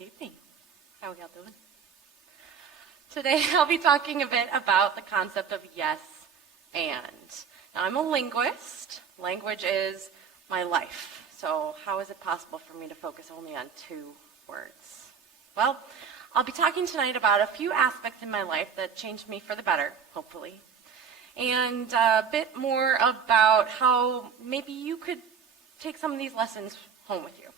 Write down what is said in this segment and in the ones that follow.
Good evening. How are y'all doing? Today I'll be talking a bit about the concept of yes and. Now I'm a linguist. Language is my life. So how is it possible for me to focus only on two words? Well, I'll be talking tonight about a few aspects in my life that changed me for the better, hopefully. And a bit more about how maybe you could take some of these lessons home with you.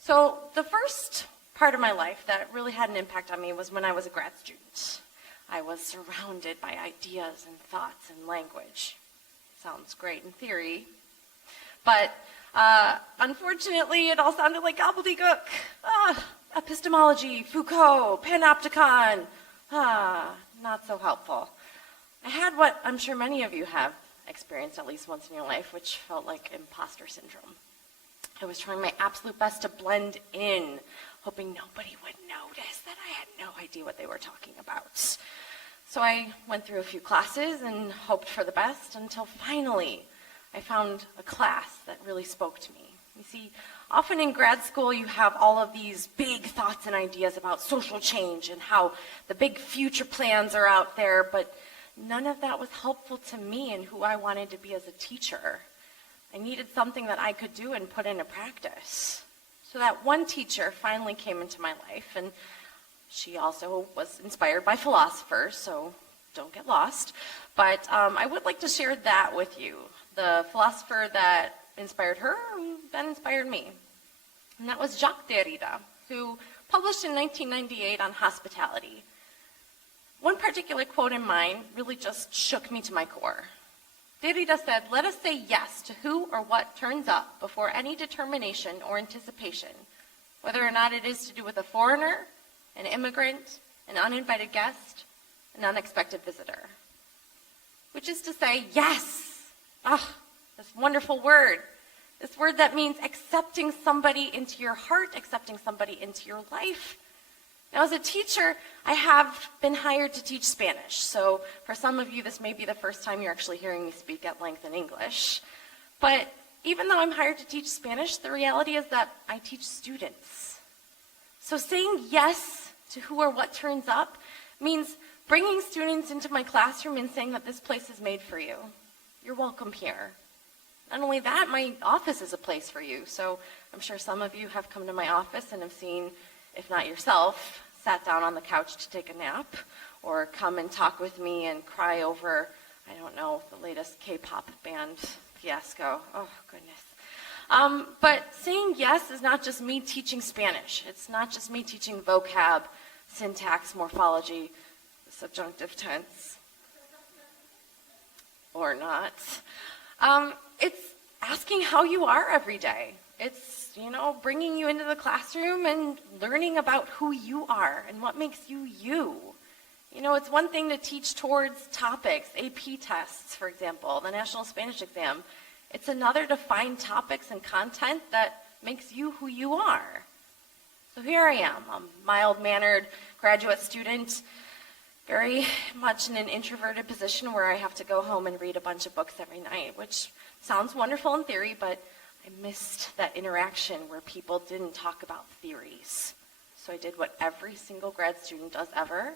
So the first part of my life that really had an impact on me was when I was a grad student. I was surrounded by ideas and thoughts and language. Sounds great in theory, but unfortunately it all sounded like gobbledygook. Epistemology, Foucault, panopticon, not so helpful. I had what I'm sure many of you have experienced at least once in your life, which felt like imposter syndrome. I was trying my absolute best to blend in, hoping nobody would notice that I had no idea what they were talking about. So I went through a few classes and hoped for the best until finally I found a class that really spoke to me. You see, often in grad school you have all of these big thoughts and ideas about social change and how the big future plans are out there, but none of that was helpful to me and who I wanted to be as a teacher. I needed something that I could do and put into practice. So that one teacher finally came into my life, and she also was inspired by philosophers, so don't get lost. But I would like to share that with you, the philosopher that inspired her, that inspired me. And that was Jacques Derrida, who published in 1998 on hospitality. One particular quote in mind really just shook me to my core. Derrida said, "Let us say yes to who or what turns up before any determination or anticipation, whether or not it is to do with a foreigner, an immigrant, an uninvited guest, an unexpected visitor." Which is to say, yes. This wonderful word. This word that means accepting somebody into your heart, accepting somebody into your life. Now, as a teacher, I have been hired to teach Spanish, so for some of you, this may be the first time you're actually hearing me speak at length in English. But even though I'm hired to teach Spanish, the reality is that I teach students. So saying yes to who or what turns up means bringing students into my classroom and saying that this place is made for you. You're welcome here. Not only that, my office is a place for you, so I'm sure some of you have come to my office and have seen, if not yourself, sat down on the couch to take a nap, or come and talk with me and cry over, I don't know, the latest K-pop band fiasco. Oh, goodness. But saying yes is not just me teaching Spanish. It's not just me teaching vocab, syntax, morphology, subjunctive tense, or not. It's asking how you are every day. It's, bringing you into the classroom and learning about who you are and what makes you you. It's one thing to teach towards topics, AP tests, for example, the National Spanish Exam. It's another to find topics and content that makes you who you are. So here I am, a mild-mannered graduate student, very much in an introverted position where I have to go home and read a bunch of books every night, which sounds wonderful in theory, but I missed that interaction where people didn't talk about theories. So I did what every single grad student does ever.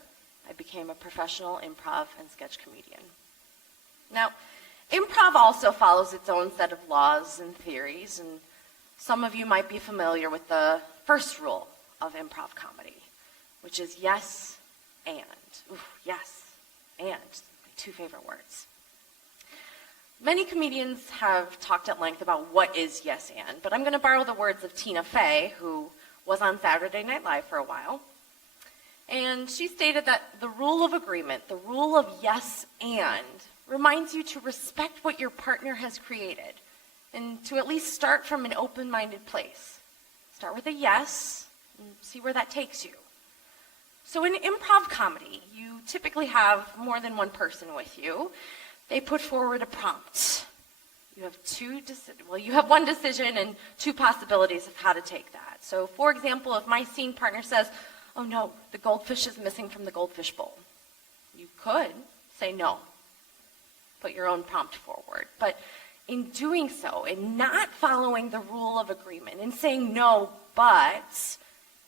I became a professional improv and sketch comedian. Now, improv also follows its own set of laws and theories, and some of you might be familiar with the first rule of improv comedy, which is yes and. Yes and, my two favorite words. Many comedians have talked at length about what is yes and, but I'm going to borrow the words of Tina Fey, who was on Saturday Night Live for a while. And she stated that the rule of agreement, the rule of yes and, reminds you to respect what your partner has created and to at least start from an open-minded place. Start with a yes and see where that takes you. So in improv comedy, you typically have more than one person with you. They put forward a prompt. You have one decision and two possibilities of how to take that. So for example, if my scene partner says, "Oh no, the goldfish is missing from the goldfish bowl," you could say no. Put your own prompt forward. But in doing so, in not following the rule of agreement, in saying no, but,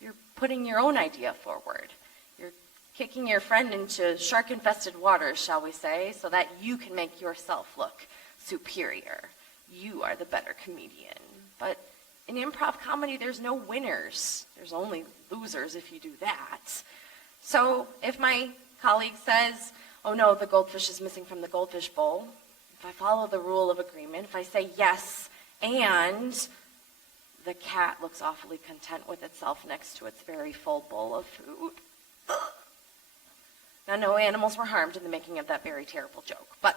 you're putting your own idea forward. You're kicking your friend into shark-infested waters, shall we say, so that you can make yourself look superior. You are the better comedian. But in improv comedy, there's no winners. There's only losers if you do that. So if my colleague says, oh no, the goldfish is missing from the goldfish bowl, if I follow the rule of agreement, if I say yes, and the cat looks awfully content with itself next to its very full bowl of food. Now, no animals were harmed in the making of that very terrible joke. But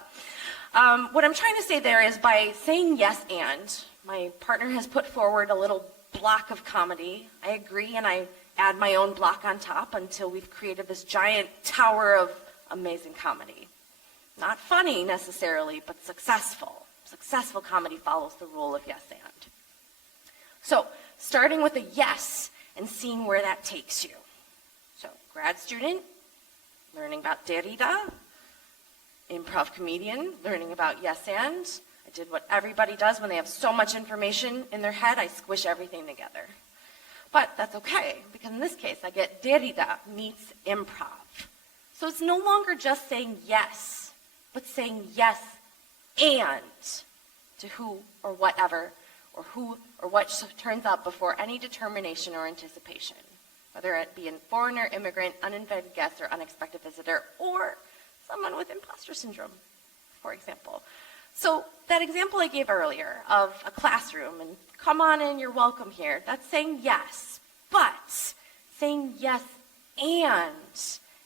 what I'm trying to say there is by saying yes and, my partner has put forward a little block of comedy. I agree, and I add my own block on top until we've created this giant tower of amazing comedy. Not funny necessarily, but successful. Successful comedy follows the rule of yes and. So, starting with a yes and seeing where that takes you. So, grad student, learning about Derrida. Improv comedian, learning about yes and. I did what everybody does when they have so much information in their head, I squish everything together. But that's okay, because in this case, I get Derrida meets improv. So it's no longer just saying yes, but saying yes and to who or whatever, or who or what turns up before any determination or anticipation, whether it be a foreigner, immigrant, uninvited guest, or unexpected visitor, or someone with imposter syndrome, for example. So that example I gave earlier of a classroom and come on in, you're welcome here, that's saying yes, but saying yes and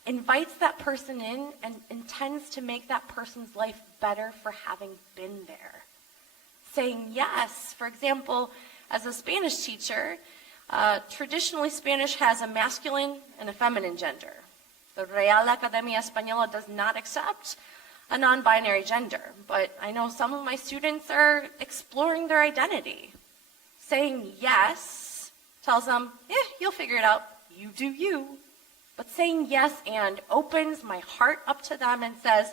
invites that person in and intends to make that person's life better for having been there. Saying yes, for example, as a Spanish teacher, traditionally Spanish has a masculine and a feminine gender. The Real Academia Española does not accept a non-binary gender, but I know some of my students are exploring their identity. Saying yes tells them, you'll figure it out, you do you. But saying yes and opens my heart up to them and says,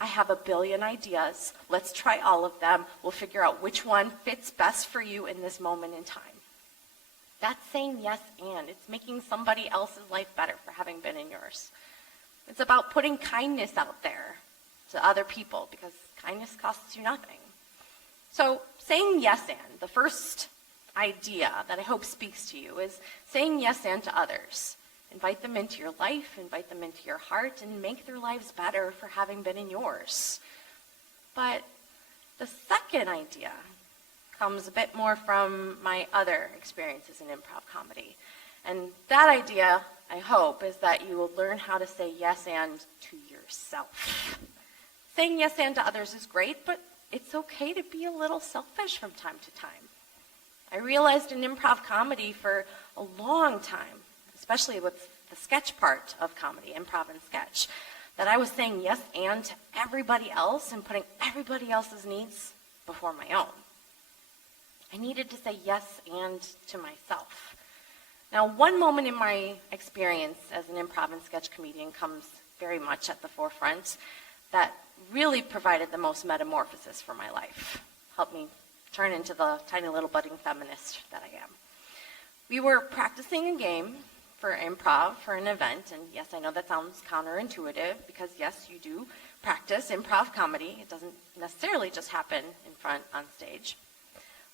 I have a billion ideas, let's try all of them, we'll figure out which one fits best for you in this moment in time. That's saying yes and. It's making somebody else's life better for having been in yours. It's about putting kindness out there to other people, because kindness costs you nothing. So saying yes and, the first idea that I hope speaks to you is saying yes and to others. Invite them into your life, invite them into your heart, and make their lives better for having been in yours. But the second idea comes a bit more from my other experiences in improv comedy. And that idea, I hope, is that you will learn how to say yes and to yourself. Saying yes and to others is great, but it's okay to be a little selfish from time to time. I realized in improv comedy for a long time, especially with the sketch part of comedy, improv and sketch, that I was saying yes and to everybody else and putting everybody else's needs before my own. I needed to say yes and to myself. Now, one moment in my experience as an improv and sketch comedian comes very much at the forefront that really provided the most metamorphosis for my life, helped me turn into the tiny little budding feminist that I am. We were practicing a game for improv for an event, and yes, I know that sounds counterintuitive, because yes, you do practice improv comedy. It doesn't necessarily just happen in front on stage.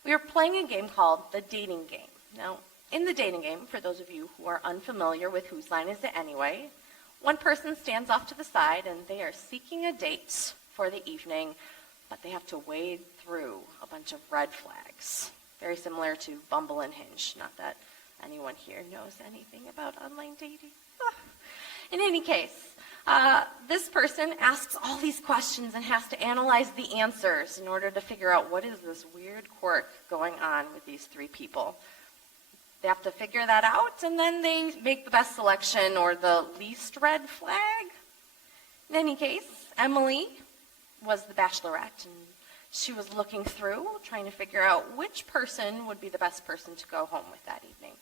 We were playing a game called the dating game. Now, in the dating game, for those of you who are unfamiliar with Whose Line Is It Anyway, one person stands off to the side and they are seeking a date for the evening, but they have to wade through a bunch of red flags. Very similar to Bumble and Hinge. Not that anyone here knows anything about online dating. In any case, this person asks all these questions and has to analyze the answers in order to figure out what is this weird quirk going on with these three people. They have to figure that out, and then they make the best selection or the least red flag. In any case, Emily was the bachelorette, and she was looking through, trying to figure out which person would be the best person to go home with that evening.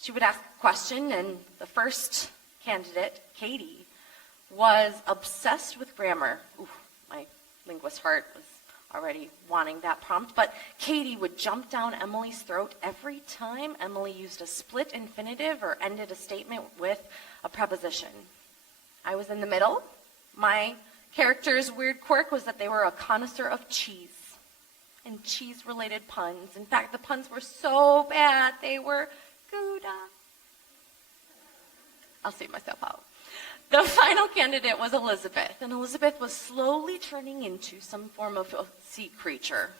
She would ask a question, and the first candidate, Katie, was obsessed with grammar. Ooh, my linguist heart was already wanting that prompt, but Katie would jump down Emily's throat every time Emily used a split infinitive or ended a statement with a preposition. I was in the middle. My character's weird quirk was that they were a connoisseur of cheese and cheese-related puns. In fact, the puns were so bad, they were Gouda. I'll save myself out. The final candidate was Elizabeth, and Elizabeth was slowly turning into some form of a sea creature.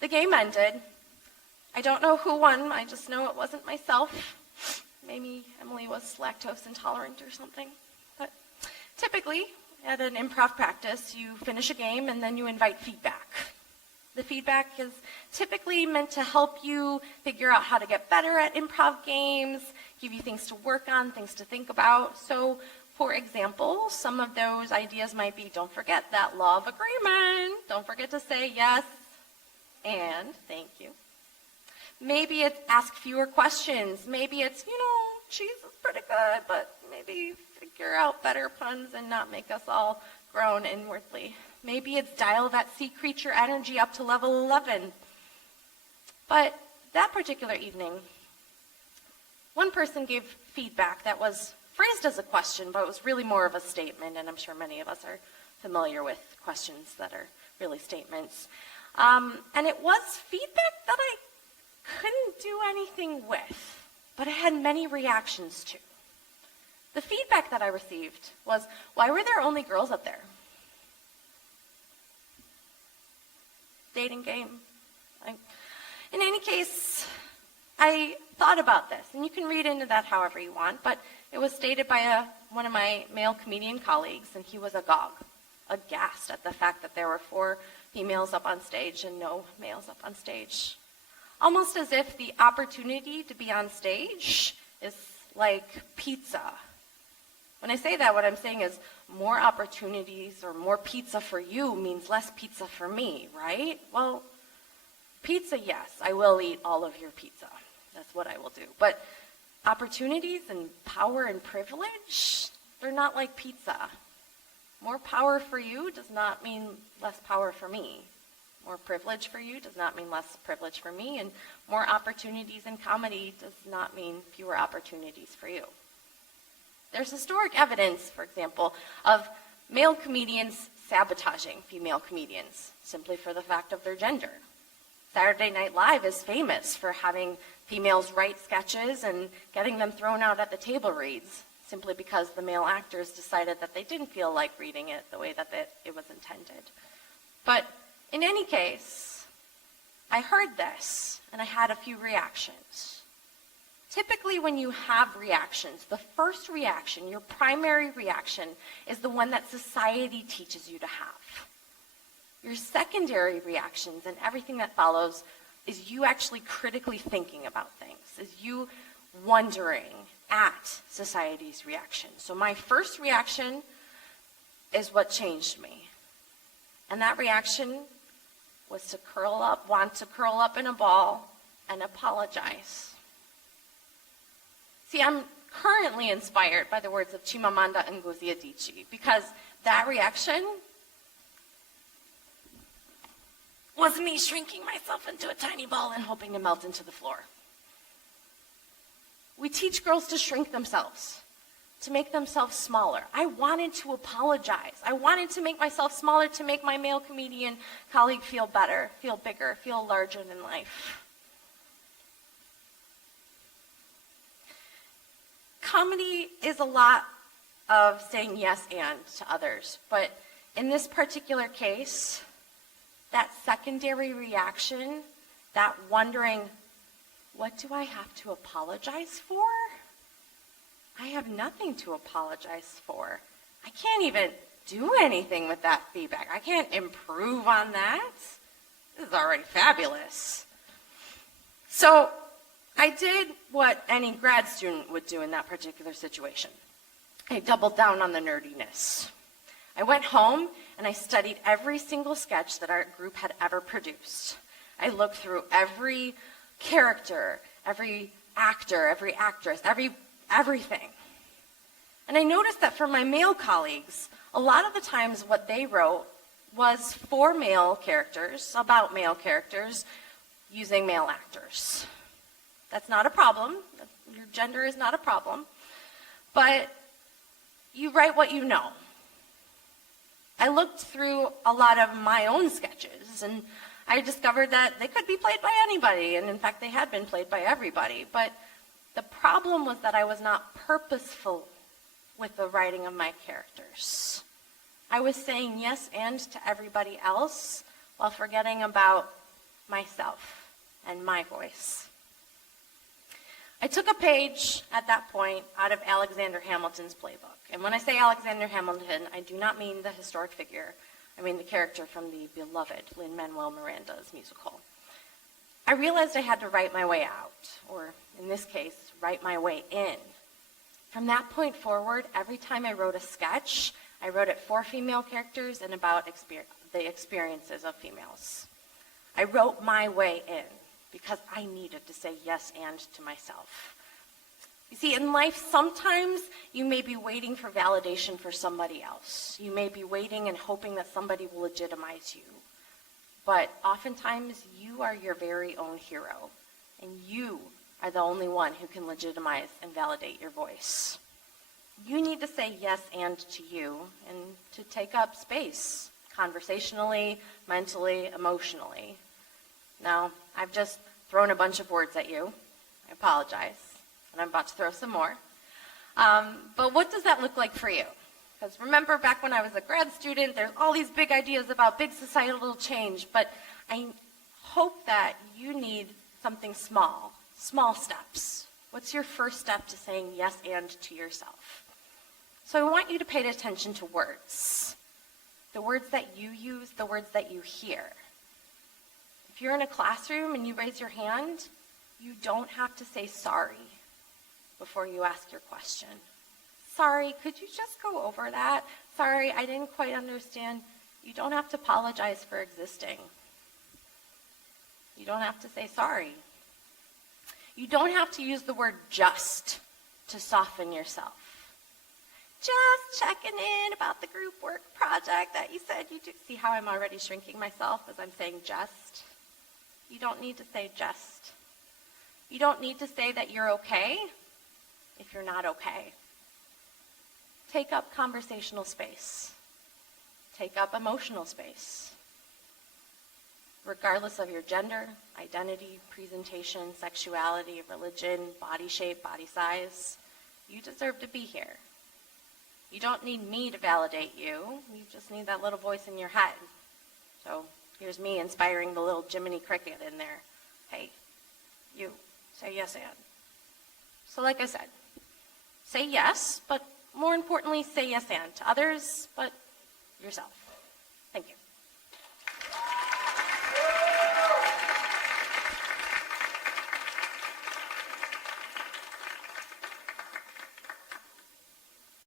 The game ended. I don't know who won, I just know it wasn't myself. Maybe Emily was lactose intolerant or something. But typically, at an improv practice, you finish a game and then you invite feedback. The feedback is typically meant to help you figure out how to get better at improv games, give you things to work on, things to think about. So, for example, some of those ideas might be, don't forget that law of agreement. Don't forget to say yes and thank you. Maybe it's ask fewer questions. Maybe it's, cheese is pretty good, but maybe figure out better puns and not make us all groan inwardly. Maybe it's dial that sea creature energy up to level 11. But that particular evening, one person gave feedback that was phrased as a question, but it was really more of a statement, and I'm sure many of us are familiar with questions that are really statements. And it was feedback that I couldn't do anything with, but I had many reactions to. The feedback that I received was, why were there only girls up there? Dating game. In any case, I thought about this, and you can read into that however you want, but it was stated by one of my male comedian colleagues, and he was agog, aghast at the fact that there were 4 females up on stage and no males up on stage. Almost as if the opportunity to be on stage is like pizza. When I say that, what I'm saying is more opportunities or more pizza for you means less pizza for me, right? Well, pizza, yes, I will eat all of your pizza. That's what I will do. But opportunities and power and privilege, they're not like pizza. More power for you does not mean less power for me. More privilege for you does not mean less privilege for me, and more opportunities in comedy does not mean fewer opportunities for you. There's historic evidence, for example, of male comedians sabotaging female comedians simply for the fact of their gender. Saturday Night Live is famous for having females write sketches and getting them thrown out at the table reads simply because the male actors decided that they didn't feel like reading it the way that it was intended. But in any case, I heard this, and I had a few reactions. Typically, when you have reactions, the first reaction, your primary reaction, is the one that society teaches you to have. Your secondary reactions and everything that follows is you actually critically thinking about things, is you wondering at society's reaction. So my first reaction is what changed me. And that reaction was to want to curl up in a ball and apologize. See, I'm currently inspired by the words of Chimamanda Ngozi Adichie because that reaction was me shrinking myself into a tiny ball and hoping to melt into the floor. We teach girls to shrink themselves, to make themselves smaller. I wanted to apologize. I wanted to make myself smaller to make my male comedian colleague feel better, feel bigger, feel larger than life. Comedy is a lot of saying yes and to others, but in this particular case, that secondary reaction, that wondering, what do I have to apologize for? I have nothing to apologize for. I can't even do anything with that feedback. I can't improve on that. This is already fabulous. So I did what any grad student would do in that particular situation. I doubled down on the nerdiness. I went home and I studied every single sketch that our group had ever produced. I looked through every character, every actor, every actress, everything. And I noticed that for my male colleagues, a lot of the times what they wrote was for male characters, about male characters, using male actors. That's not a problem. Your gender is not a problem. But you write what you know. I looked through a lot of my own sketches, and I discovered that they could be played by anybody, and in fact they had been played by everybody. But the problem was that I was not purposeful with the writing of my characters. I was saying yes and to everybody else while forgetting about myself and my voice. I took a page at that point out of Alexander Hamilton's playbook. And when I say Alexander Hamilton, I do not mean the historic figure. I mean the character from the beloved Lin-Manuel Miranda's musical. I realized I had to write my way out, or in this case, write my way in. From that point forward, every time I wrote a sketch, I wrote it for female characters and about the experiences of females. I wrote my way in because I needed to say yes and to myself. You see, in life, sometimes you may be waiting for validation for somebody else. You may be waiting and hoping that somebody will legitimize you. But oftentimes, you are your very own hero, and you are the only one who can legitimize and validate your voice. You need to say yes and to you, and to take up space, conversationally, mentally, emotionally. Now, I've just thrown a bunch of words at you. I apologize, and I'm about to throw some more. But what does that look like for you? Because remember, back when I was a grad student, there's all these big ideas about big societal change, but I hope that you need something small steps. What's your first step to saying yes and to yourself? So I want you to pay attention to words. The words that you use, the words that you hear. If you're in a classroom and you raise your hand, you don't have to say sorry before you ask your question. Sorry, could you just go over that? Sorry, I didn't quite understand. You don't have to apologize for existing. You don't have to say sorry. You don't have to use the word just to soften yourself. Just checking in about the group work project that you said you do. See how I'm already shrinking myself as I'm saying just? You don't need to say just. You don't need to say that you're okay if you're not okay. Take up conversational space. Take up emotional space. Regardless of your gender, identity, presentation, sexuality, religion, body shape, body size, you deserve to be here. You don't need me to validate you. You just need that little voice in your head. So here's me inspiring the little Jiminy Cricket in there. Hey, you, say yes and. So like I said, say yes, but more importantly, say yes and to others, but yourself.